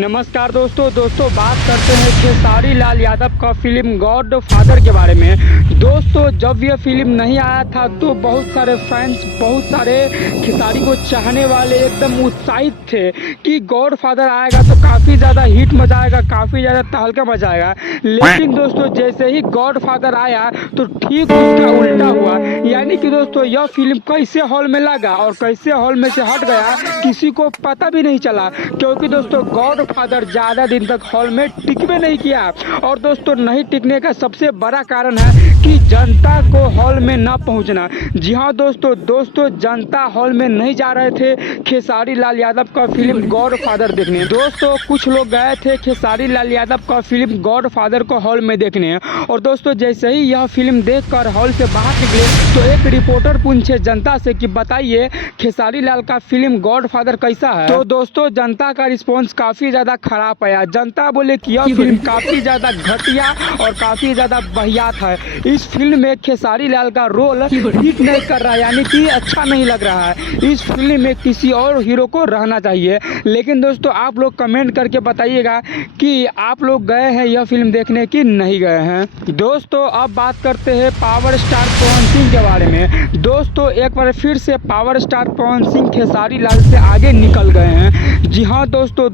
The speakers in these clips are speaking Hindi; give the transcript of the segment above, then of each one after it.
नमस्कार दोस्तों बात करते हैं खेसारी लाल यादव का फिल्म गॉड फादर के बारे में। दोस्तों जब यह फिल्म नहीं आया था तो बहुत सारे फैंस, बहुत सारे खेसारी को चाहने वाले एकदम उत्साहित थे कि गॉड फादर आएगा तो काफ़ी ज़्यादा हिट मचाएगा, काफ़ी ज़्यादा तहलका मचाएगा। लेकिन दोस्तों जैसे ही गॉड फादर आया तो ठीक उसका उल्टा हुआ। यानी कि दोस्तों यह फिल्म कैसे हॉल में लगा और कैसे हॉल में से हट गया किसी को पता भी नहीं चला, क्योंकि दोस्तों गॉड फादर ज़्यादा दिन तक हॉल में टिकवे नहीं किया। और दोस्तों नहीं टिकने का सबसे बड़ा कारण है कि जनता को हॉल में ना पहुंचना। जी हाँ दोस्तों जनता हॉल में नहीं जा रहे थे खेसारी लाल यादव का फिल्म गॉड फादर देखने। दोस्तों कुछ लोग गए थे खेसारी लाल यादव का फिल्म गॉड फादर को हॉल में देखने, और दोस्तों जैसे ही यह फिल्म देखकर हॉल से बाहर निकले तो एक रिपोर्टर पूछे जनता से कि बताइए खेसारी लाल का फिल्म गॉड फादर कैसा है। तो दोस्तों जनता का रिस्पॉन्स काफ़ी ज़्यादा खराब आया। जनता बोले कि यह फिल्म काफ़ी ज़्यादा घटिया और काफ़ी ज़्यादा बहियात है। इस फिल्म में खेसारी लाल का रोल हिट नहीं कर रहा है, यानी कि अच्छा नहीं लग रहा है। इस फिल्म में किसी और हीरो को रहना चाहिए। लेकिन दोस्तों आप लोग कमेंट करके बताइएगा कि आप लोग गए हैं यह फिल्म देखने की नहीं गए हैं। दोस्तों अब बात करते हैं पावर स्टार पवन सिंह के बारे में। दोस्तों एक बार फिर से पावर स्टार पवन सिंह खेसारी लाल से आगे निकल गए हैं। जी हाँ दोस्तों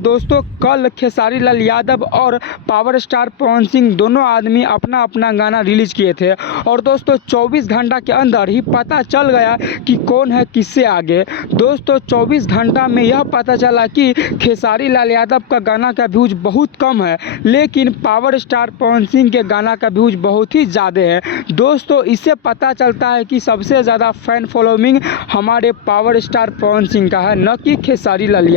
कल खेसारी लाल यादव और पावर स्टार पवन सिंह दोनों आदमी अपना अपना गाना रिलीज किए थे, और दोस्तों 24 घंटा के अंदर ही पता चल गया कि कौन है किससे आगे। दोस्तों 24 घंटा में यह पता चला कि खेसारी लाल यादव का गाना का व्यूज बहुत कम है, लेकिन पावर स्टार पवन सिंह के गाना का व्यूज बहुत ही ज़्यादा है। दोस्तों इससे पता चलता है कि सबसे ज़्यादा फैन फॉलोइंग हमारे पावर स्टार पवन सिंह का है, न कि खेसारी लाल यादव।